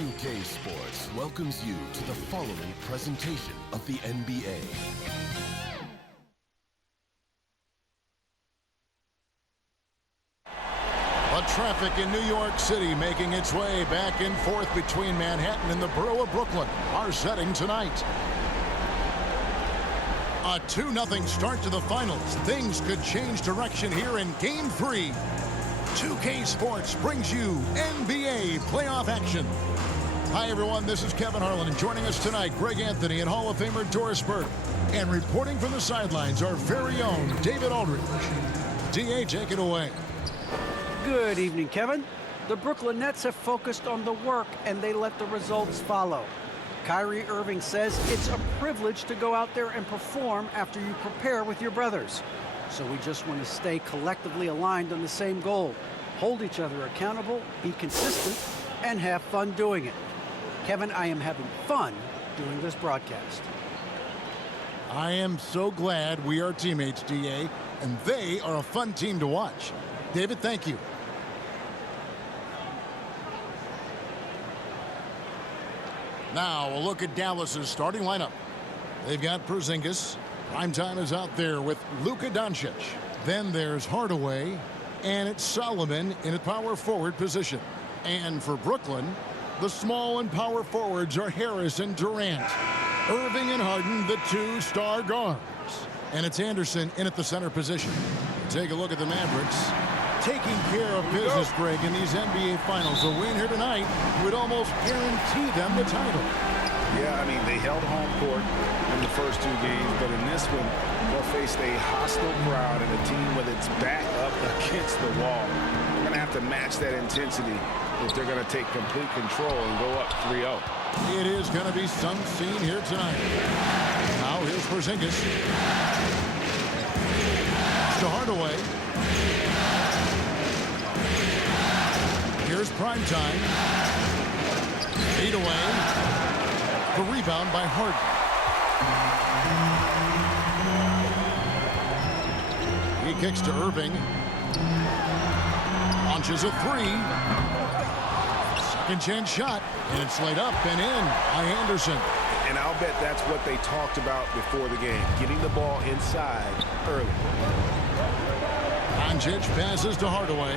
2K Sports welcomes you to the following presentation of the NBA. The traffic in New York City making its way back and forth between Manhattan and the borough of Brooklyn. Our setting tonight. A 2-0 start to the finals. Things could change direction here in Game 3. 2K Sports brings you NBA playoff action. Hi, everyone. This is Kevin Harlan, and joining us tonight, Greg Anthony and Hall of Famer Doris Burke. And reporting from the sidelines, our very own David Aldridge. DA, take it away. Good evening, Kevin. The Brooklyn Nets have focused on the work, and they let the results follow. Kyrie Irving says it's a privilege to go out there and perform after you prepare with your brothers. So we just want to stay collectively aligned on the same goal. Hold each other accountable, be consistent, and have fun doing it. Kevin, I am having fun doing this broadcast. I am so glad we are teammates, DA, and they are a fun team to watch. David, thank you. Now, a look at Dallas's starting lineup. They've got Porzingis. Primetime is out there with Luka Doncic. Then there's Hardaway, and it's Solomon in a power forward position. And for Brooklyn, the small and power forwards are Harris and Durant. Irving and Harden, the two star guards. And it's Anderson in at the center position. Take a look at the Mavericks. Taking care of business, Greg, in these NBA Finals. A win here tonight would almost guarantee them the title. Yeah, I mean, they held home court in the first two games, but in this one, they'll face a hostile crowd and a team with its back up against the wall. They're going to have to match that intensity if they're going to take complete control and go up 3-0. It is going to be some scene here tonight. Now here's Porzingis. To Hardaway. Here's Primetime. 8 away. The rebound by Harden. He kicks to Irving. Launches a three. Second chance shot. And it's laid up and in by Anderson. And I'll bet that's what they talked about before the game. Getting the ball inside early. Doncic passes to Hardaway.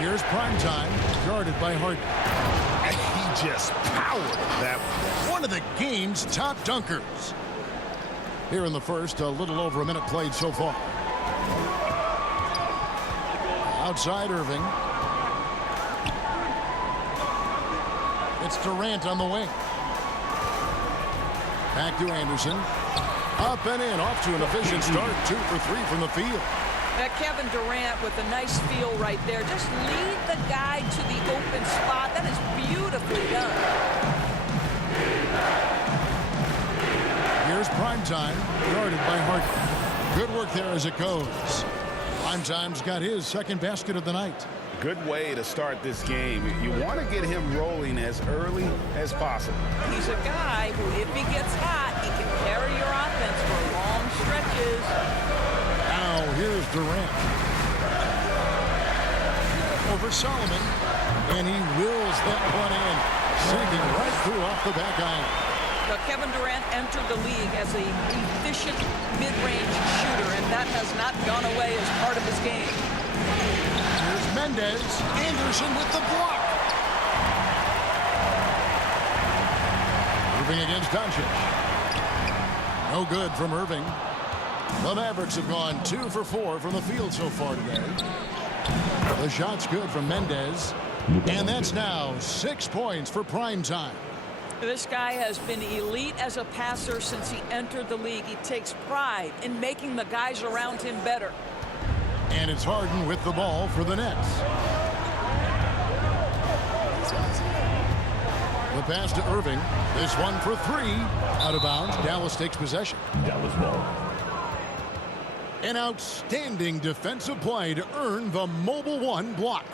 Here's Primetime, guarded by Harden. And he just powered that one of the game's top dunkers. Here in the first, a little over a minute played so far. Outside Irving. It's Durant on the wing. Back to Anderson. Up and in, off to an efficient start. 2 for 3 from the field. That Kevin Durant with a nice feel right there. Just lead the guy to the open spot. That is beautifully done. Here's Primetime, guarded by Harden. Good work there as it goes. Primetime's got his second basket of the night. Good way to start this game. You want to get him rolling as early as possible. He's a guy who, if he gets hot, he can carry your offense for long stretches. Now here's Durant. Over Solomon. And he wills that one in. Sinking right through off the back iron. But Kevin Durant entered the league as an efficient mid-range shooter, and that has not gone away as part of his game. Here's Mendez. Anderson with the block. Irving against Doncic. No good from Irving. The Mavericks have gone 2 for 4 from the field so far today. The shot's good from Mendez. And that's now 6 points for Primetime. This guy has been elite as a passer since he entered the league. He takes pride in making the guys around him better. And it's Harden with the ball for the Nets. The pass to Irving. This one for 3. Out of bounds. Dallas takes possession. Dallas ball. An outstanding defensive play to earn the Mobile One block.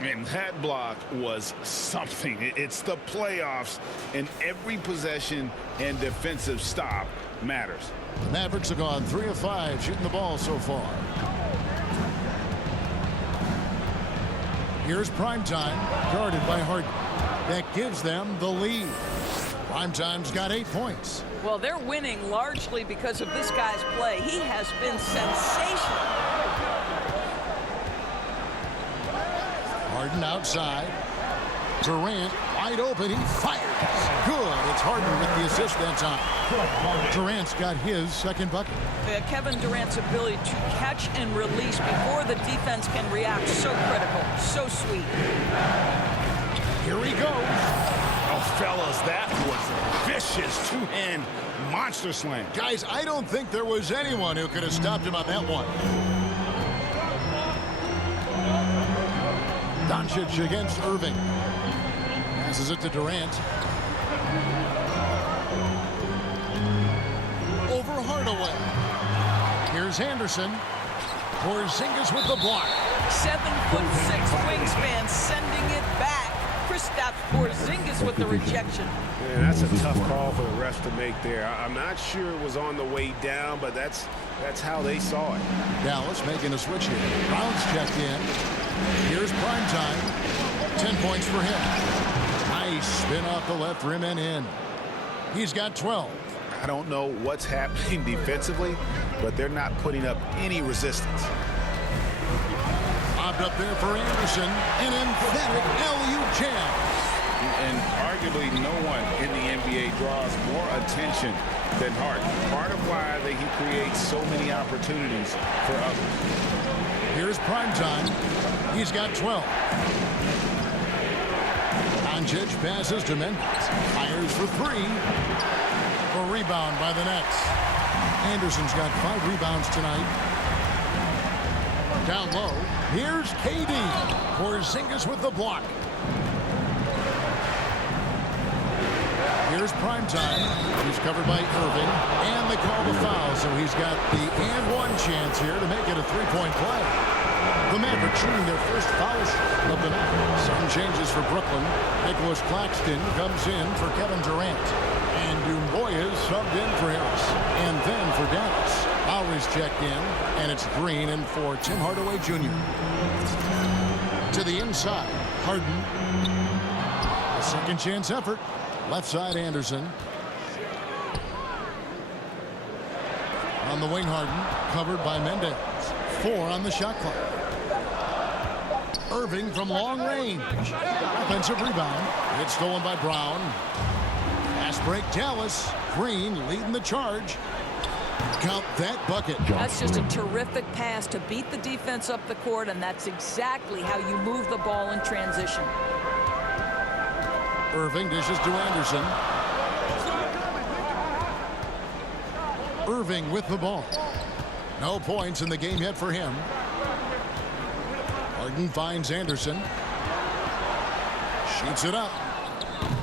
And that block was something. It's the playoffs, and every possession and defensive stop matters. The Mavericks have gone 3 of 5 shooting the ball so far. Here's Primetime, guarded by Harden. That gives them the lead. Primetime's got 8 points. Well, they're winning largely because of this guy's play. He has been sensational. Harden outside. Durant wide open. He fires. Good. It's Harden with the assist that time. Durant's got his second bucket. Kevin Durant's ability to catch and release before the defense can react, so critical, so sweet. Here he goes. Oh, fellas, that was vicious two-hand monster slam. Guys, I don't think there was anyone who could have stopped him on that one. Doncic against Irving. Passes it to Durant. Over Hardaway. Here's Anderson. Porzingis with the block. 7'6" wingspan, sending it back. Kristaps Porzingis with the rejection. Man, that's a tough call for the refs to make there. I'm not sure it was on the way down, but that's how they saw it. Dallas making a switch here. Brown's checked in. Here's Primetime. 10 points for him. Nice spin off the left rim and in. He's got 12. I don't know what's happening defensively, but they're not putting up any resistance. Bobbed up there for Anderson. An emphatic LU jam. And arguably no one in the NBA draws more attention than Harden. Part of why he creates so many opportunities for others. Here's Primetime. He's got 12. Doncic passes to Mendes. Fires for 3. A rebound by the Nets. Anderson's got 5 rebounds tonight. Down low. Here's KD. Porzingis with the block. Here's Primetime. He's covered by Irving. And they call the foul, so he's got the and one chance here to make it a 3-point play. The Mavericks shooting their first foul shot of the night. Some changes for Brooklyn. Nicholas Claxton comes in for Kevin Durant. And Dumboya subbed in for Harris. And then for Dallas. Lowry's checked in. And it's Green in for Tim Hardaway Jr. To the inside. Harden. A second chance effort. Left side Anderson. On the wing Harden. Covered by Mendes. 4 on the shot clock. Irving from long range. Offensive rebound. It's stolen by Brown. Fast break Dallas. Green leading the charge. Count that bucket. That's just a terrific pass to beat the defense up the court, and that's exactly how you move the ball in transition. Irving dishes to Anderson. Irving with the ball. No points in the game yet for him. Harden finds Anderson. Shoots it up.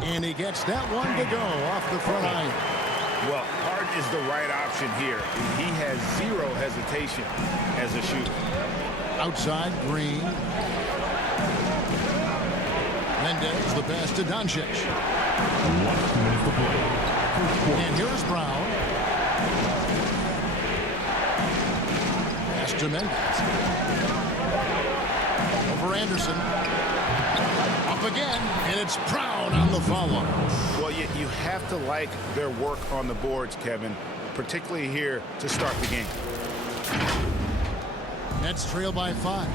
And he gets that one to go off the front iron. Well, Harden is the right option here. He has zero hesitation as a shooter. Outside, Green. Mendes, the pass to Doncic. And here's Brown. Pass to Mendes. Over Anderson. Up again, and it's Brown on the follow. Well, you have to like their work on the boards, Kevin, particularly here to start the game. Nets trail by 5.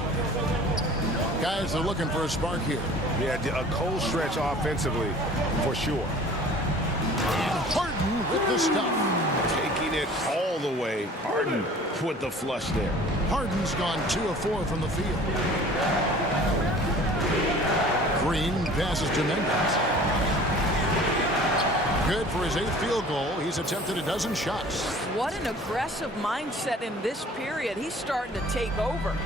Guys are looking for a spark here. Yeah, a cold stretch offensively, for sure. And Harden with the stuff. Taking it all the way. Harden with the flush there. Harden's gone 2 of 4 from the field. Green passes to Mendes. Good for his 8th field goal. He's attempted a dozen shots. What an aggressive mindset in this period. He's starting to take over.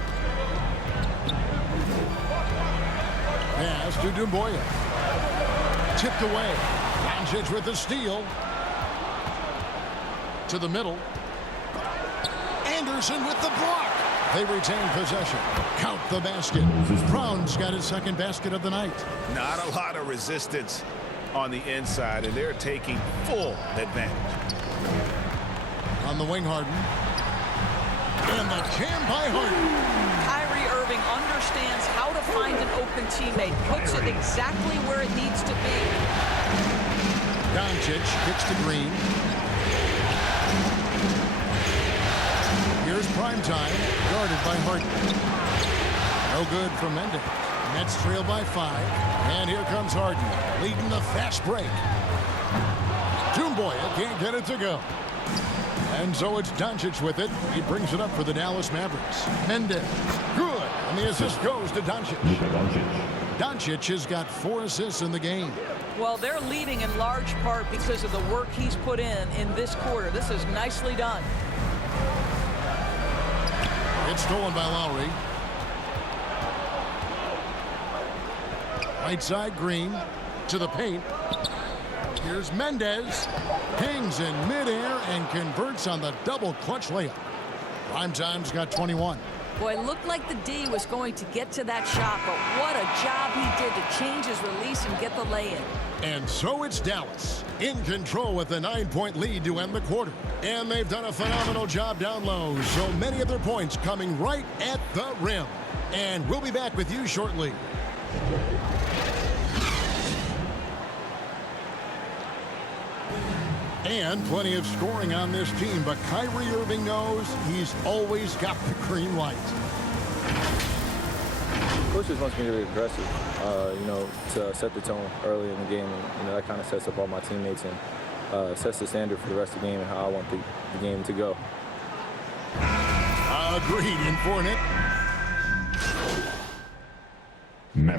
Pass to Dumboya. Tipped away. Doncic with the steal. To the middle. Anderson with the block. They retain possession. Count the basket. Brown's got his second basket of the night. Not a lot of resistance on the inside, and they're taking full advantage. On the wing, Harden. And the jam by Harden. Kyrie Irving understands how to find an open veteran teammate. Puts it exactly where it needs to be. Doncic kicks to Green. Here's primetime, guarded by Harden. No good from Mendez. Nets trail by 5. And here comes Harden, leading the fast break. Doumbouya can't get it to go. And so it's Doncic with it. He brings it up for the Dallas Mavericks. Mendez, good. And the assist goes to Doncic. Doncic has got 4 assists in the game. Well, they're leading in large part because of the work he's put in this quarter. This is nicely done. It's stolen by Lowry. Right side, Green to the paint. Here's Mendez. Hangs in midair and converts on the double clutch layup. Primetime's got 21. Boy, it looked like the D was going to get to that shot, but what a job he did to change his release and get the lay-in. And so it's Dallas in control with a 9-point lead to end the quarter. And they've done a phenomenal job down low. So many of their points coming right at the rim. And we'll be back with you shortly. And plenty of scoring on this team, but Kyrie Irving knows he's always got the green light. Coach just wants me to be aggressive, to set the tone early in the game. And, that kind of sets up all my teammates and sets the standard for the rest of the game and how I want the game to go. Agreed. In for it.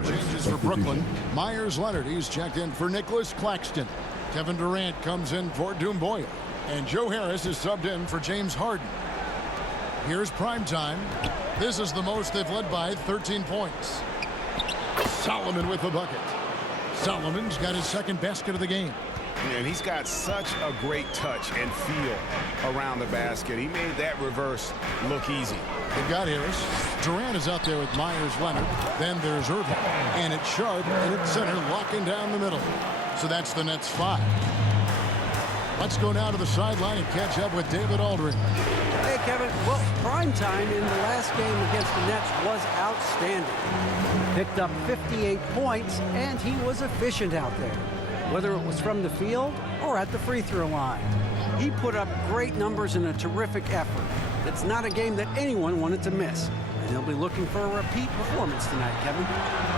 Changes for Brooklyn. Myers Leonard, he's checked in for Nicholas Claxton. Kevin Durant comes in for Doumbouya. And Joe Harris is subbed in for James Harden. Here's primetime. This is the most they've led by, 13 points. Solomon with the bucket. Solomon's got his second basket of the game. And he's got such a great touch and feel around the basket. He made that reverse look easy. They've got Harris. Durant is out there with Myers Leonard. Then there's Irving. And it's Sharp and it's center locking down the middle. So that's the Nets 5. Let's go now to the sideline and catch up with David Aldridge. Hey, Kevin. Well, primetime in the last game against the Nets was outstanding. Picked up 58 points, and he was efficient out there, whether it was from the field or at the free throw line. He put up great numbers in a terrific effort. It's not a game that anyone wanted to miss. And he'll be looking for a repeat performance tonight, Kevin.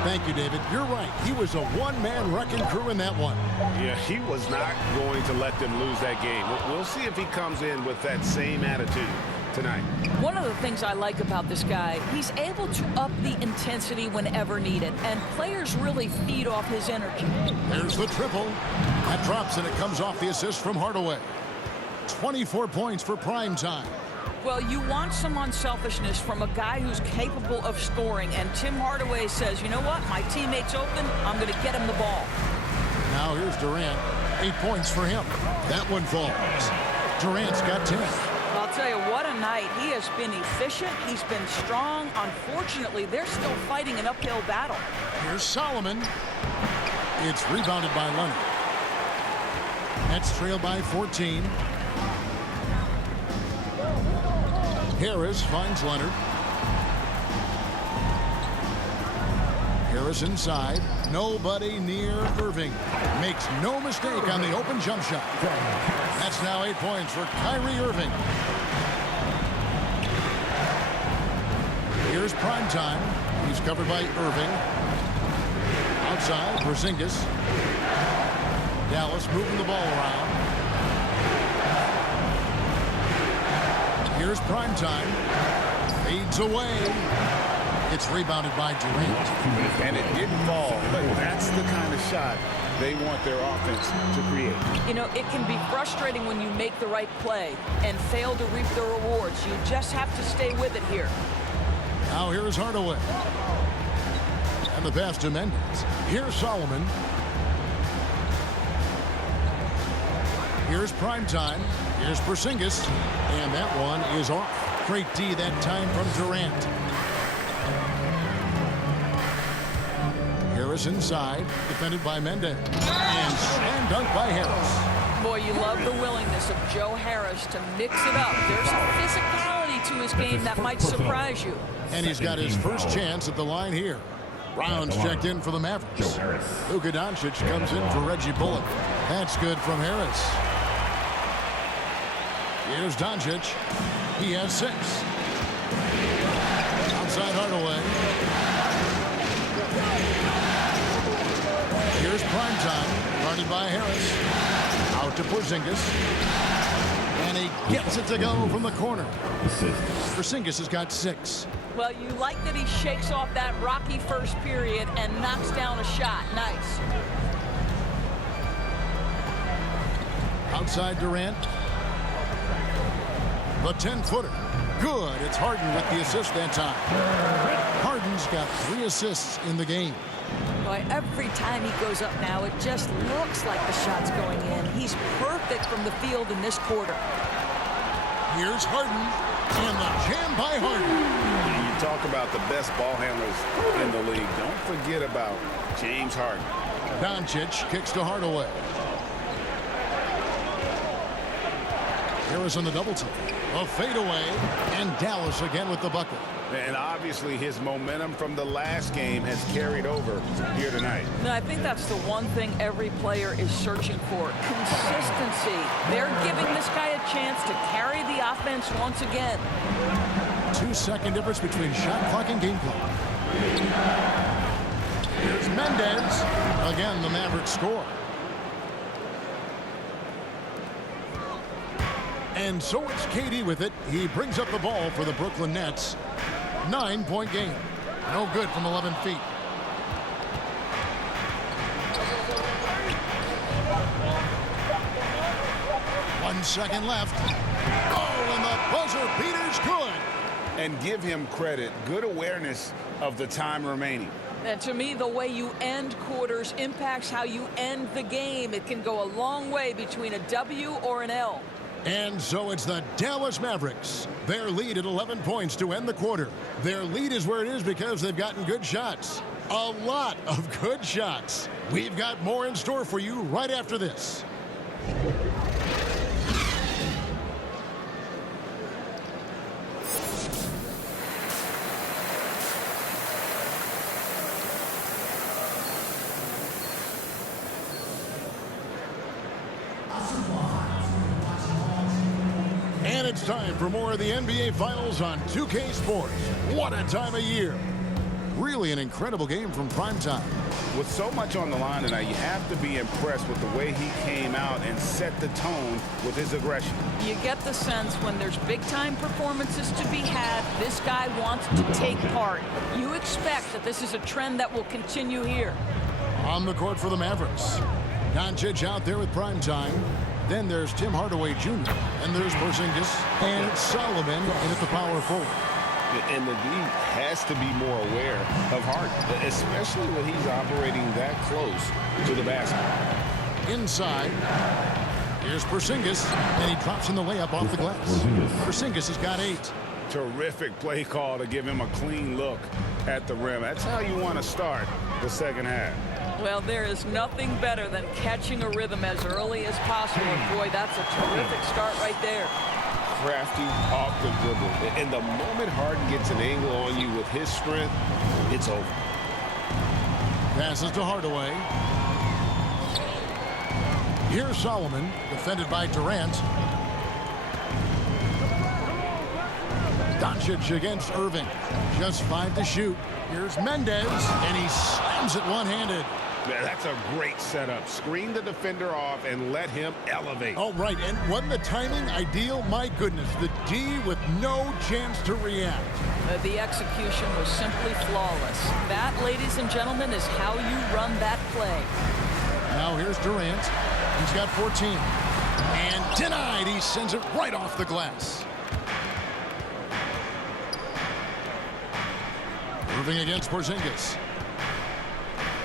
Thank you, David. You're right. He was a one-man wrecking crew in that one. Yeah, he was not going to let them lose that game. We'll see if he comes in with that same attitude tonight. One of the things I like about this guy, he's able to up the intensity whenever needed, and players really feed off his energy. There's the triple. That drops, and it comes off the assist from Hardaway. 24 points for primetime. Well, you want some unselfishness from a guy who's capable of scoring, and Tim Hardaway says, you know what, my teammate's open, I'm going to get him the ball. Now here's Durant. 8 points for him. That one falls. Durant's got 10. I'll tell you, what a night. He has been efficient. He's been strong. Unfortunately, they're still fighting an uphill battle. Here's Solomon. It's rebounded by Leonard. Nets trail by 14. Harris finds Leonard. Harris inside. Nobody near Irving. Makes no mistake on the open jump shot. That's now 8 points for Kyrie Irving. Here's primetime. He's covered by Irving. Outside, Porzingis. Dallas moving the ball around. Here's primetime. Fades away. It's rebounded by Durant. And it didn't fall, but that's the kind of shot they want their offense to create. You know, it can be frustrating when you make the right play and fail to reap the rewards. You just have to stay with it here. Now here's Hardaway. And the pass to Mendez. Here's Solomon. Here's primetime. Here's Porzingis. And that one is off. Great D that time from Durant. Harris inside. Defended by Mendez. And slam dunk by Harris. Boy, you love the willingness of Joe Harris to mix it up. There's a physicality to his game that might surprise you. And he's got his first chance at the line here. Rounds checked in for the Mavericks. Luka Doncic comes in for Reggie Bullock. That's good from Harris. Here's Doncic. He has 6. Outside Hardaway. Here's Primetime, guarded by Harris. Out to Porzingis. And he gets it to go from the corner. Porzingis has got 6. Well, you like that he shakes off that rocky first period and knocks down a shot. Nice. Outside Durant. The 10-footer. Good. It's Harden with the assist that time. Harden's got 3 assists in the game. Boy, every time he goes up now, it just looks like the shot's going in. He's perfect from the field in this quarter. Here's Harden, and the jam by Harden. You talk about the best ball handlers in the league. Don't forget about James Harden. Doncic kicks to Hardaway. Harris on the double team. A fadeaway, and Dallas again with the bucket. And obviously his momentum from the last game has carried over here tonight. No, I think that's the one thing every player is searching for. Consistency. They're giving this guy a chance to carry the offense once again. 2-second difference between shot clock and game clock. Here's Mendez. Again, the Mavericks score. And so it's KD with it. He brings up the ball for the Brooklyn Nets. 9-point game. No good from 11 feet. One second left. Oh, and the buzzer beater's good. And give him credit. Good awareness of the time remaining. And to me, the way you end quarters impacts how you end the game. It can go a long way between a W or an L. And so it's the Dallas Mavericks. Their lead at 11 points to end the quarter. Their lead is where it is because they've gotten good shots. A lot of good shots. We've got more in store for you right after this. And it's time for more of the NBA Finals on 2K Sports. What a time of year. Really an incredible game from Primetime. With so much on the line tonight, you have to be impressed with the way he came out and set the tone with his aggression. You get the sense when there's big-time performances to be had, this guy wants to take part. You expect that this is a trend that will continue here. On the court for the Mavericks. Doncic out there with Primetime. Then there's Tim Hardaway Jr. And there's Porzingis. And it's Solomon in at the power forward. And the league has to be more aware of Harden, especially when he's operating that close to the basket. Inside, here's Porzingis, and he drops in the layup off the glass. Porzingis has got 8. Terrific play call to give him a clean look at the rim. That's how you want to start the second half. Well, there is nothing better than catching a rhythm as early as possible. And boy, that's a terrific start right there. Crafty off the dribble. And the moment Harden gets an angle on you with his strength, it's over. Passes to Hardaway. Here's Solomon, defended by Durant. Doncic against Irving. Just 5 to shoot. Here's Mendez, and he slams it one-handed. Yeah, that's a great setup. Screen the defender off and let him elevate. Oh, right, and wasn't the timing ideal? My goodness, the D with no chance to react. The execution was simply flawless. That, ladies and gentlemen, is how you run that play. Now here's Durant. He's got 14. And denied. He sends it right off the glass. Irving against Porzingis.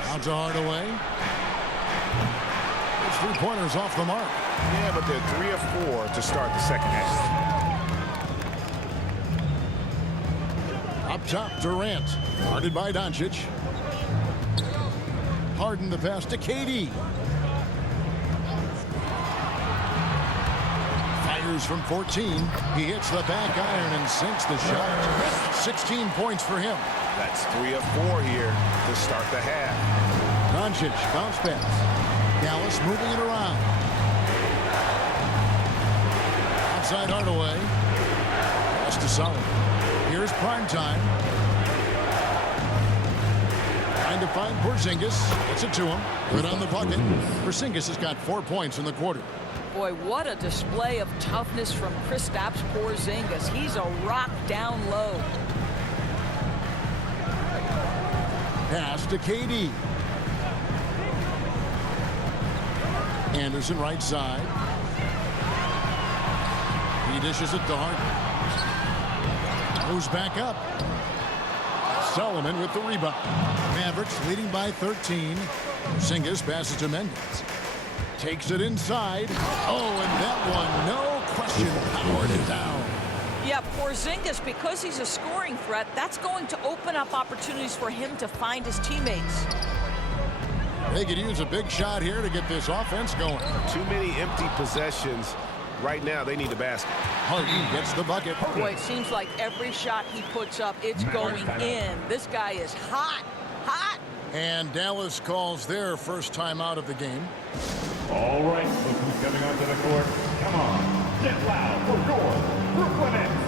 Out to Hardaway. His 3-pointers off the mark. Yeah, but they're 3 of 4 to start the second half. Up top, Durant. Guarded by Doncic. Harden the pass to KD. Fires from 14. He hits the back iron and sinks the shot. 16 points for him. That's 3 of 4 here to start the half. Doncic, bounce pass. Dallas moving it around. Outside Hardaway. Pass to Solomon. Here's prime time. Trying to find Porzingis. Gets it to him. Good on the bucket. Porzingis has got 4 points in the quarter. Boy, what a display of toughness from Kristaps Porzingis. He's a rock down low. Pass to KD. Anderson right side. He dishes it to Harden. Moves back up. Solomon with the rebound. Mavericks leading by 13. Porzingis passes to Mendez. Takes it inside. Oh, and that one, no question, powered it down. Yeah, Porzingis, because he's a scoring threat, that's going to open up opportunities for him to find his teammates. They could use a big shot here to get this offense going. Too many empty possessions. Right now, they need a basket. Harden gets the bucket. Boy, it seems like every shot he puts up, it's going in. This guy is hot, hot. And Dallas calls their first time out of the game. All right, look who's coming onto the court. Come on, get loud for your Brooklyn Nets.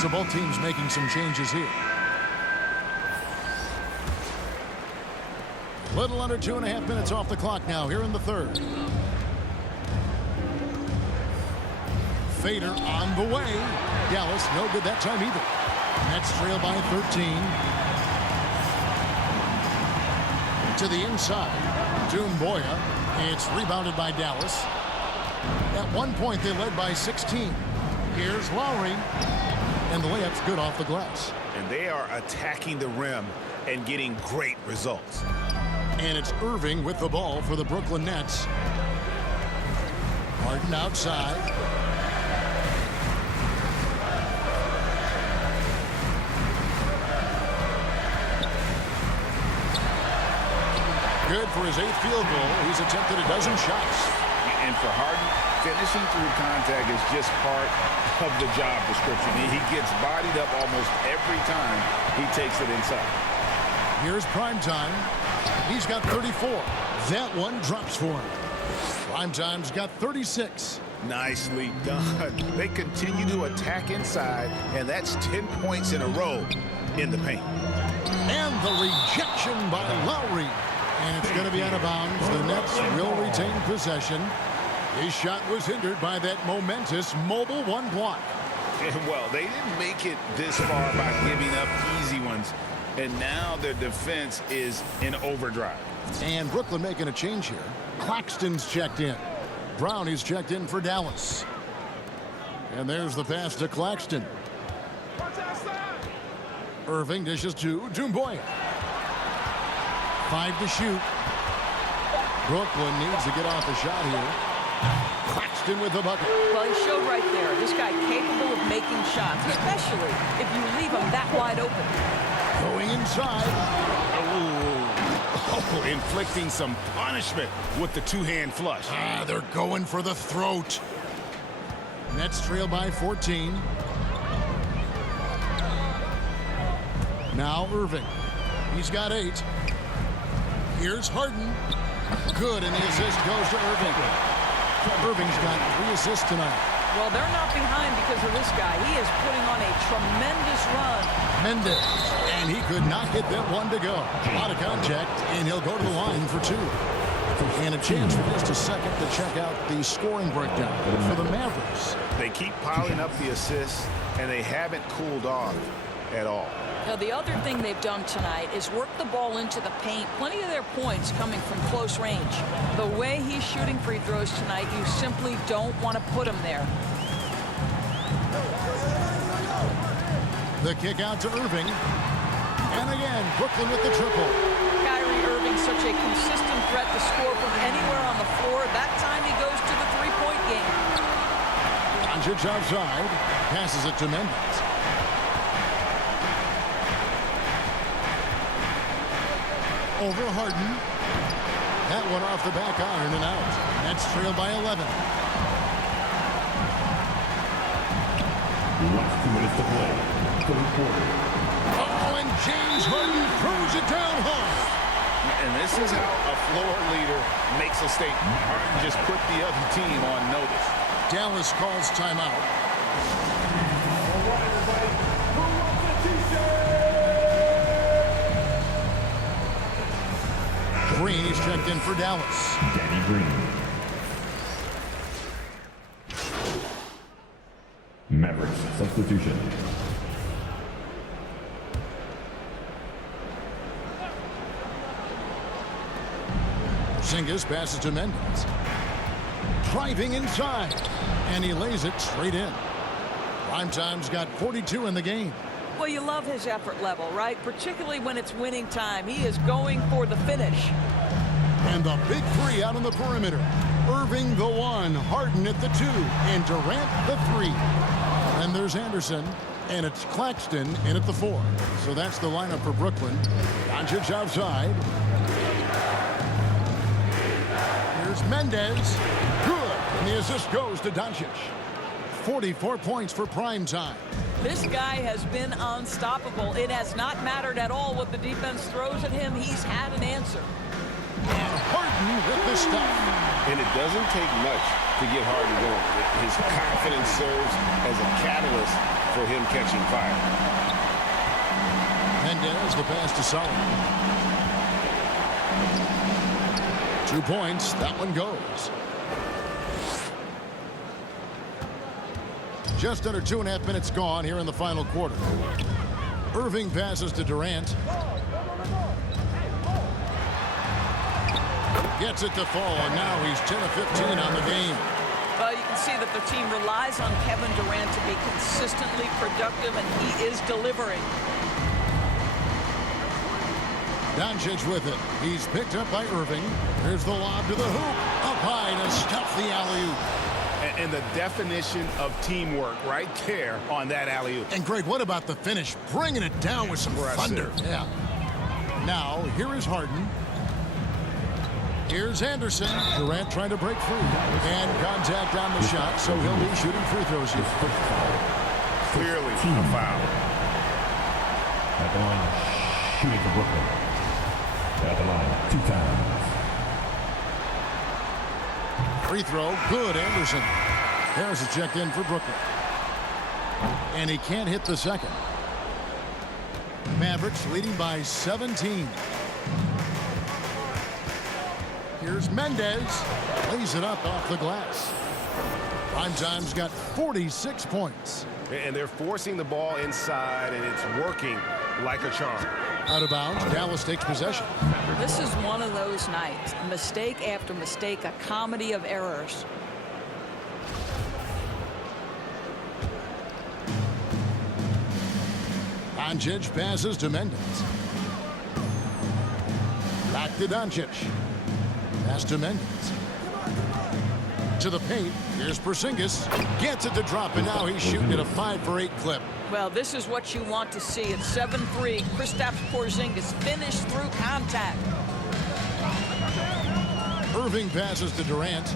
So both teams making some changes here. Little under 2.5 minutes off the clock now here in the third. Fader on the way. Dallas no good that time either. Nets trail by 13. To the inside. Boya. It's rebounded by Dallas. At one point they led by 16. Here's Lowry. And the layup's good off the glass. And they are attacking the rim and getting great results. And it's Irving with the ball for the Brooklyn Nets. Harden outside. Good for his 8th field goal. He's attempted a dozen shots. And for Harden, finishing through contact is just part of the job description. He gets bodied up almost every time he takes it inside. Here's Primetime. He's got 34. That one drops for him. Primetime's got 36. Nicely done. They continue to attack inside, and that's 10 points in a row in the paint. And the rejection by Lowry. And it's going to be out of bounds. The Nets will retain possession. His shot was hindered by that momentous mobile one block. Well, they didn't make it this far by giving up easy ones. And now their defense is in overdrive. And Brooklyn making a change here. Claxton's checked in. Brown is checked in for Dallas. And there's the pass to Claxton. Irving dishes to Boya. 5 to shoot. Brooklyn needs to get off the shot here. Claxton with the bucket. Well, he showed right there. This guy capable of making shots, especially if you leave him that wide open. Going inside. Oh, inflicting some punishment with the two-hand flush. They're going for the throat. Nets trail by 14. Now Irving. He's got 8. Here's Harden. Good, and the assist goes to Irving. Irving's got 3 assists tonight. Well, they're not behind because of this guy. He is putting on a tremendous run. Mendez, and he could not get that one to go. A lot of contact, and he'll go to the line for 2. And a chance for just a second to check out the scoring breakdown for the Mavericks. They keep piling up the assists, and they haven't cooled off at all. Now, the other thing they've done tonight is work the ball into the paint. Plenty of their points coming from close range. The way he's shooting free throws tonight, you simply don't want to put him there. The kick out to Irving. And again, Brooklyn with the triple. Kyrie Irving, such a consistent threat to score from anywhere on the floor. That time he goes to the three-point game. Doncic outside. Passes it to Mendez. Over Harden. That one off the back iron and out. Nets trail by 11. Last 2 minutes to play. Third quarter. Oh, and James Harden throws it down hard. And this is how a floor leader makes a statement. Harden just put the other team on notice. Dallas calls timeout. All right, everybody. Who wants a t-shirt? Green is checked in for Dallas. Danny Green. Mavericks substitution. Porzingis passes to Mendez. Driving inside. And he lays it straight in. Primetime's got 42 in the game. Well, you love his effort level, right? Particularly when it's winning time. He is going for the finish. And the big three out on the perimeter. Irving the 1, Harden at the 2, and Durant the 3. And there's Anderson, and it's Claxton in at the 4. So that's the lineup for Brooklyn. Doncic outside. Here's Mendez. Good. And the assist goes to Doncic. 44 points for prime time. This guy has been unstoppable. It has not mattered at all what the defense throws at him. He's had an answer. And Harden with the stuff. And it doesn't take much to get Harden going. His confidence serves as a catalyst for him catching fire. Mendez, the pass to Solomon. 2 points. That one goes. Just under 2.5 minutes gone here in the final quarter. Irving passes to Durant. Gets it to fall, and now he's 10 of 15 on the game. Well, you can see that the team relies on Kevin Durant to be consistently productive, and he is delivering. Doncic with it. He's picked up by Irving. Here's the lob to the hoop. Up high to stuff the alley-oop. And the definition of teamwork right there on that alley-oop. And Greg, what about the finish? Bringing it down with some thunder. Yeah. Now, here is Harden. Here's Anderson. Durant trying to break free. And contact on the shot, so he'll be shooting free throws here. Clearly a foul. At the line, shooting for Brooklyn. At the line, 2 times. Free throw, good, Anderson. Harris is checked in for Brooklyn. And he can't hit the second. Mavericks leading by 17. Here's Mendez. Lays it up off the glass. Primetime's got 46 points. And they're forcing the ball inside, and it's working like a charm. Out of bounds, Dallas takes possession. This is one of those nights. Mistake after mistake, a comedy of errors. Doncic passes to Mendez. Back to Doncic. Pass to Mendez. To the paint. Here's Porzingis. Gets it to drop, and now he's shooting at a 5 for 8 clip. Well, this is what you want to see. It's 7-3. Kristaps Porzingis finished through contact. Irving passes to Durant.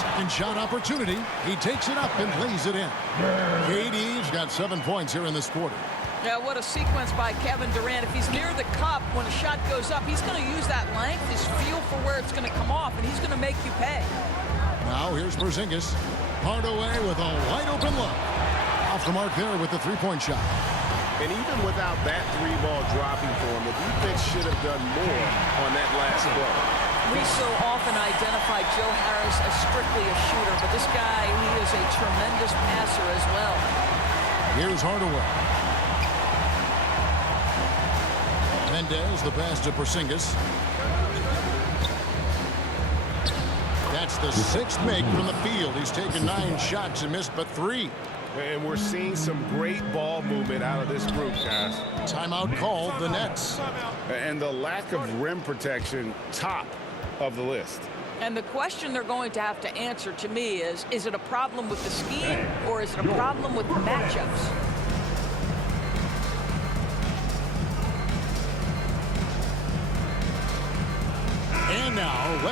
Second shot opportunity. He takes it up and lays it in. KD's got 7 points here in this quarter. Yeah, what a sequence by Kevin Durant. If he's near the cup when a shot goes up, he's going to use that length, his feel for where it's going to come off, and he's going to make you pay. Now here's Porzingis. Hardaway with a wide open look. Off the mark there with the 3-point shot. And even without that 3-ball dropping for him, the defense should have done more on that last play. We so often identify Joe Harris as strictly a shooter, but this guy, he is a tremendous passer as well. Here's Hardaway. Mendez, the pass to Porzingis. That's the 6th make from the field. He's taken 9 shots and missed but 3. And we're seeing some great ball movement out of this group, guys. Timeout called, the Nets. And the lack of rim protection, top of the list. And the question they're going to have to answer to me is it a problem with the scheme or is it a problem with matchups?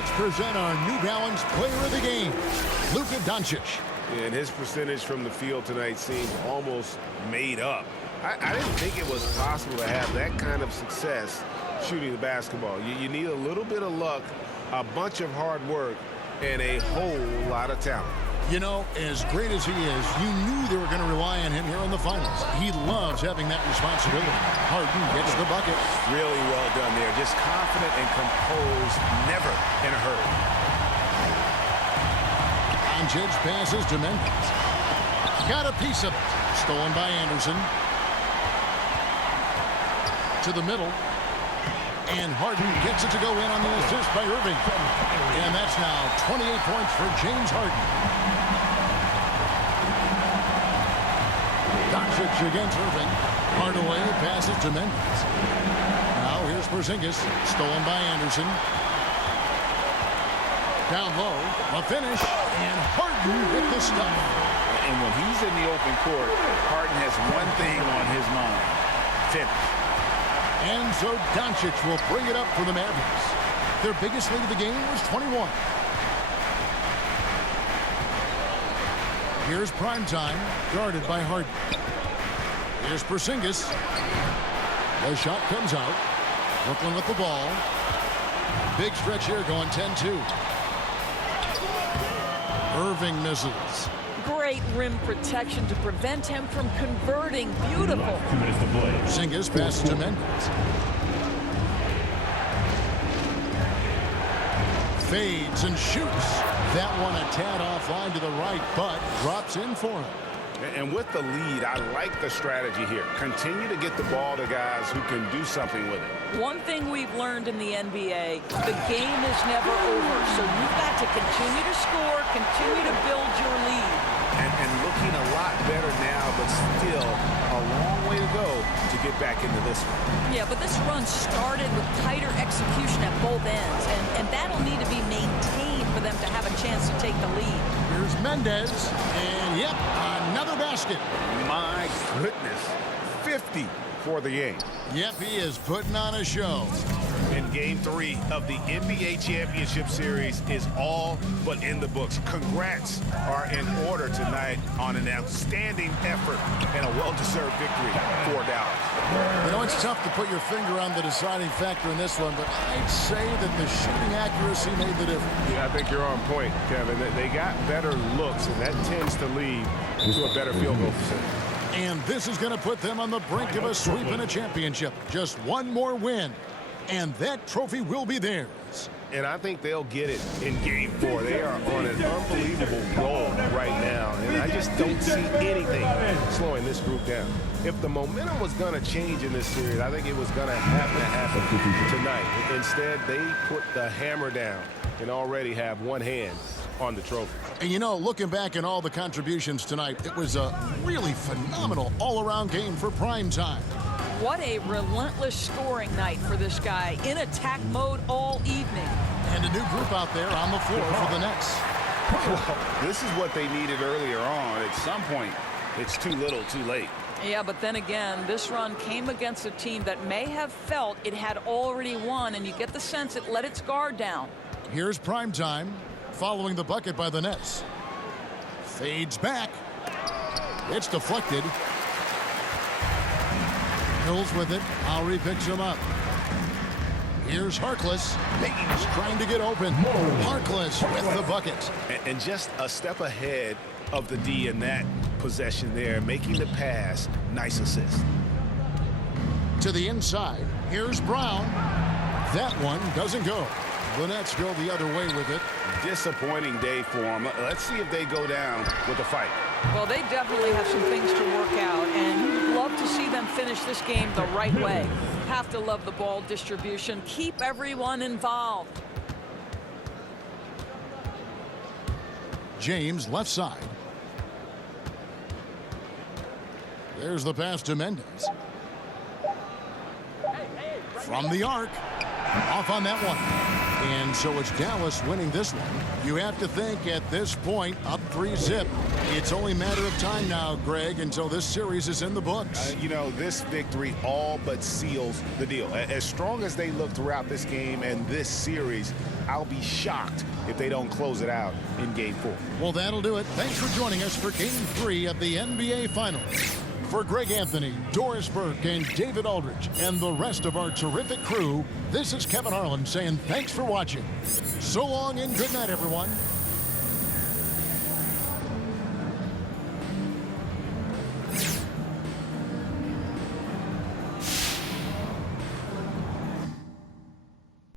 let's present our New Balance Player of the Game, Luka Doncic. And his percentage from the field tonight seemed almost made up. I didn't think it was possible to have that kind of success shooting the basketball. You need a little bit of luck, a bunch of hard work, and a whole lot of talent. You know, as great as he is, you knew they were going to rely on him here in the finals. He loves having that responsibility. Harden gets the bucket. Really well done there. Just confident and composed, never in a hurry. Doncic passes to Mendes. Got a piece of it. Stolen by Anderson. To the middle. And Harden gets it to go in on the assist by Irving. And that's now 28 points for James Harden. Doncic against Irving. Hardaway passes to Mendes. Now here's Porzingis. Stolen by Anderson. Down low. A finish. And Harden with the stuff. And when he's in the open court, Harden has one thing on his mind. Finish. And so Doncic will bring it up for the Mavericks. Their biggest lead of the game was 21. Here's Primetime, guarded by Harden. Here's Porzingis. The shot comes out. Brooklyn with the ball. Big stretch here going 10-2. Irving misses. Great rim protection to prevent him from converting. Beautiful. 2 minutes to play. Porzingis passes to Mendes. Fades and shoots. That one a tad offline to the right, but drops in for him. And with the lead, I like the strategy here. Continue to get the ball to guys who can do something with it. One thing we've learned in the NBA, the game is never over. So you've got to continue to score, continue to build your lead. And looking a lot better now, but still a long way to go to get back into this one. Yeah, but this run started with tighter execution at both ends, and that'll need to be maintained for them to have a chance to take the lead. Here's Mendes, and yep, another basket. My goodness, 50 for the game. Yep, he is putting on a show. And Game 3 of the NBA Championship Series is all but in the books. Congrats are in order tonight on an outstanding effort and a well-deserved victory for Dallas. You know, it's tough to put your finger on the deciding factor in this one, but I'd say that the shooting accuracy made the difference. Yeah, I think you're on point, Kevin. They got better looks, and that tends to lead to a better field goal percentage. And this is going to put them on the brink of a sweep and a championship. Just one more win, and that trophy will be theirs. And I think they'll get it in Game 4. They are on an unbelievable roll right now, and I just don't see anything slowing this group down. If the momentum was going to change in this series, I think it was going to have to happen tonight. Instead, they put the hammer down and already have one hand on the trophy. And you know, looking back at all the contributions tonight, it was a really phenomenal all-around game for Primetime. What a relentless scoring night for this guy, in attack mode all evening. And a new group out there on the floor for the Nets. Well, this is what they needed earlier on. At some point, it's too little, too late. Yeah, but then again, this run came against a team that may have felt it had already won, and you get the sense it let its guard down. Here's Primetime, following the bucket by the Nets. Fades back. It's deflected. Hills with it. Lowry picks him up. Here's Harkless. Baines trying to get open. Harkless with the bucket. And just a step ahead of the D in that possession there, making the pass. Nice assist. To the inside. Here's Brown. That one doesn't go. The Nets go the other way with it. Disappointing day for them. Let's see if they go down with a fight. Well, they definitely have some things to work out, and you'd love to see them finish this game the right way. Have to love the ball distribution. Keep everyone involved. James left side. There's the pass to Mendes. From the arc. Off on that one. And so it's Dallas winning this one. You have to think at this point, up 3-zip. It's only a matter of time now, Greg, until this series is in the books. You know, this victory all but seals the deal. As strong as they look throughout this game and this series, I'll be shocked if they don't close it out in Game 4. Well, that'll do it. Thanks for joining us for Game 3 of the NBA Finals. For Greg Anthony, Doris Burke, and David Aldridge, and the rest of our terrific crew, this is Kevin Harlan saying thanks for watching. So long and good night, everyone.